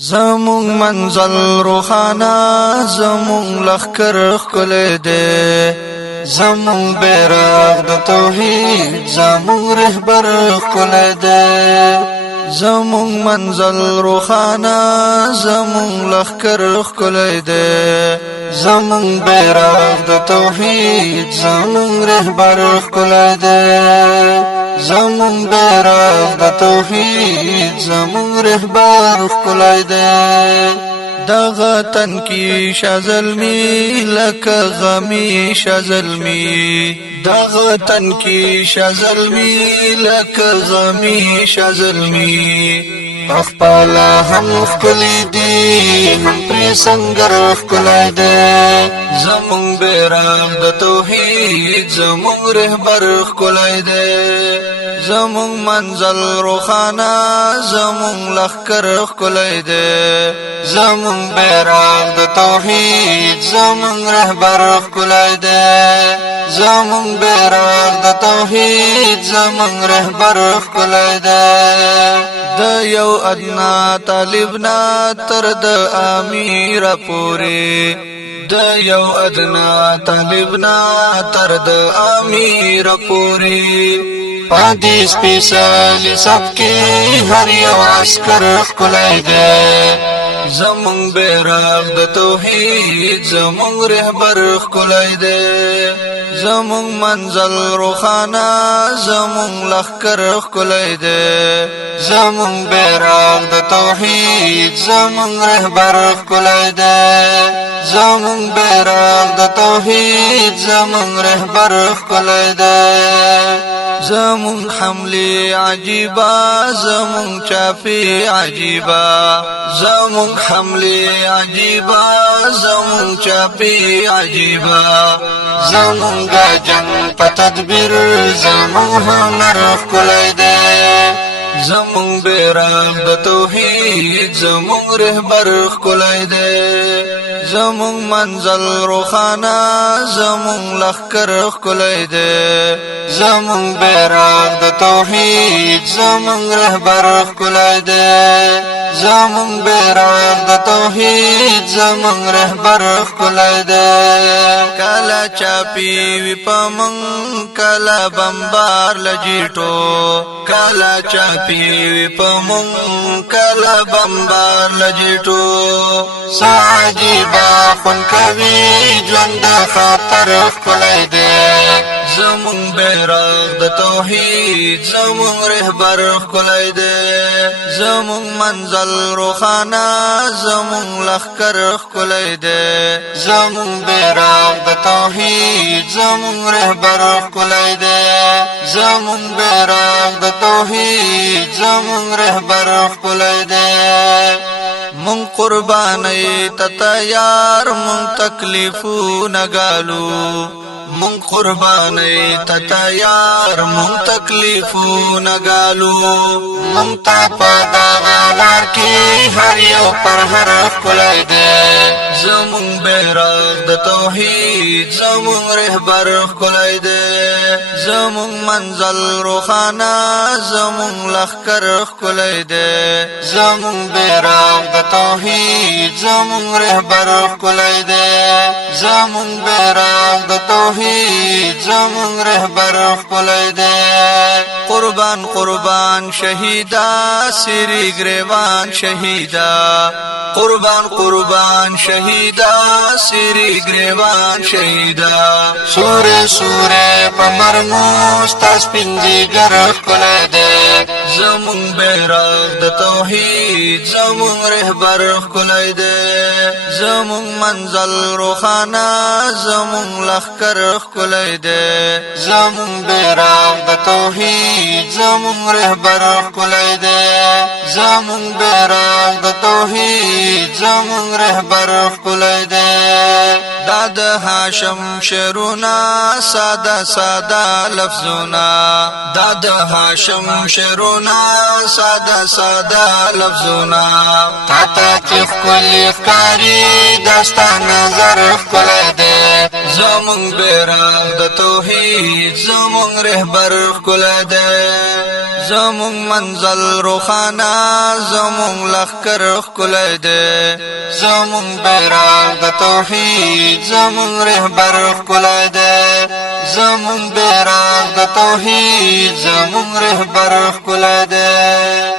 زمون منزل روخانا زمون لخکر خکل دے زمون بیرغ د توحید زمون رهبر خکل دے زمون منزل روخانا زمون لخکر خکل دے زمون بیرغ د توحید زمون رهبر خکل دے زمون بیرغ د توحید زمون رهبر خکل دے دغه تن کی شازلمی لک غمی شازلمی دغه تن کی شازلمی لک غمی شازلمی اخپالا هم خکلی دی هم پری سنگر خکلی دی زمون بیرغ د توحید زمون رهبر خکلی دی زمون منزل روخانا زمون لخکر خکلی دی زمون بیرغ د توحید زمون رهبر خکلی دی زمون بیرغ د توحید زمون رهبر خکلی دی د یو ادنا طالبنا تر د امیر پوری د یو ادنا طالبنا تر د امیر پوری پادی سپیشل سب کی هر یو عسكر خکلی دی زمون بیرغ د توحید زمون رهبر خکلی دی زمون منزل روخانا زمون لخکر خکلی دی زمون بیرغ د توحید زمون رهبر خکلی دی زمون بیرغ د توحید زمون رهبر خکلی دی زمون حمله عجیبا زمون چافی عجیبا زمون حمله عجیبا زمون چافی عجیبا زمون گاجن په تدبیر زمون هنر خکلی دی زمون بیرغ د توحید زمون رهبر خکلی دی زمون منزل روخانا زمون لخکر خکلی دی زمون بیرغ د توحید زمون رهبر خکلی دی زمون بیرغ د توحید زمون رهبر خکلی دی کلا چاپی وی پمن کلا بمبار لجیټو کلا چاپی وی پمن کلا بمبار لجیټو ساجیبا خون کوي ژوند خاطر خکلی دی زمون بیرغ د توحید زمون رهبر خکلی دی زمون منزل روخانا زمون لخکر خکلی دی زمون بیرغ د توحید زمون رهبر خکلی دی زمون بیرغ د توحید زمون رهبر خکلی دی من قربانی تتیار من تکلیفو نگالو من قربانی تتیار من تکلیفو نگالو من تا پادا غالار کی هر یو پر هر خکلی دی زمون بیرغ د توحید زمون رهبر خکلی دی زمون منزل روخانا زمون لخکر خکلی دی زمون بیرغ د توحید زمون رهبر خکلی دی زمون بیرغ د توحید زمون رهبر خکلی دی قربان قربان شهیدا سری گریوان شهیدا قربان قربان شهیدا سری گریوان شهیدا سوره سوره پمرموس تاس پنجی گر خکلی دی زمون بیرغ د توحید زمون رهبر خکلی دی زمون منزل روخانا زمون لخکر خکلی دی زمون بیرغ د توحید زمون رهبر خکلی دی زمون بیرغ د توحید زمون رهبر خکلی دی داد هاشم شرونا ساده ساده لفظونا داد هاشم شرونا ساده ساده لفظونا تا تا چی خکلی خکاری دستا نظر خکلی دی زمون بیرغ د توحید زمون رهبر ښکلی دی زمون منزل روښانه زمون لښکر ښکلی دی زمون بیرغ د توحید زمون رهبر ښکلی دی زمون بیرغ د توحید زمون رهبر ښکلی دی